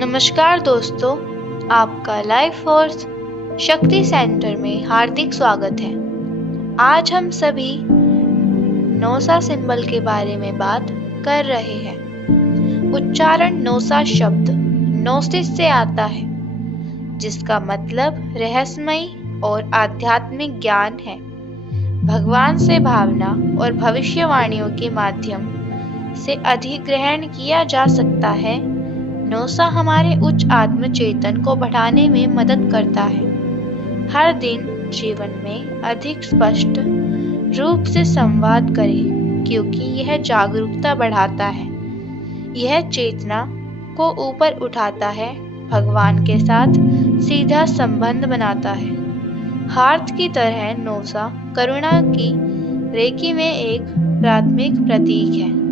नमस्कार दोस्तों, आपका लाइफ फोर्स शक्ति सेंटर में हार्दिक स्वागत है। आज हम सभी नोसा सिंबल के बारे में बात कर रहे हैं। उच्चारण नोसा शब्द नोसिस से आता है, जिसका मतलब रहस्यमय और आध्यात्मिक ज्ञान है। भगवान से भावना और भविष्यवाणियों के माध्यम से अधिग्रहण किया जा सकता है। नोसा हमारे उच्च आत्म चेतन को बढ़ाने में मदद करता है। हर दिन जीवन में अधिक स्पष्ट रूप से संवाद करें, क्योंकि यह जागरूकता बढ़ाता है। यह चेतना को ऊपर उठाता है, भगवान के साथ सीधा संबंध बनाता है। हार्ट की तरह नोसा करुणा की रेकी में एक प्राथमिक प्रतीक है।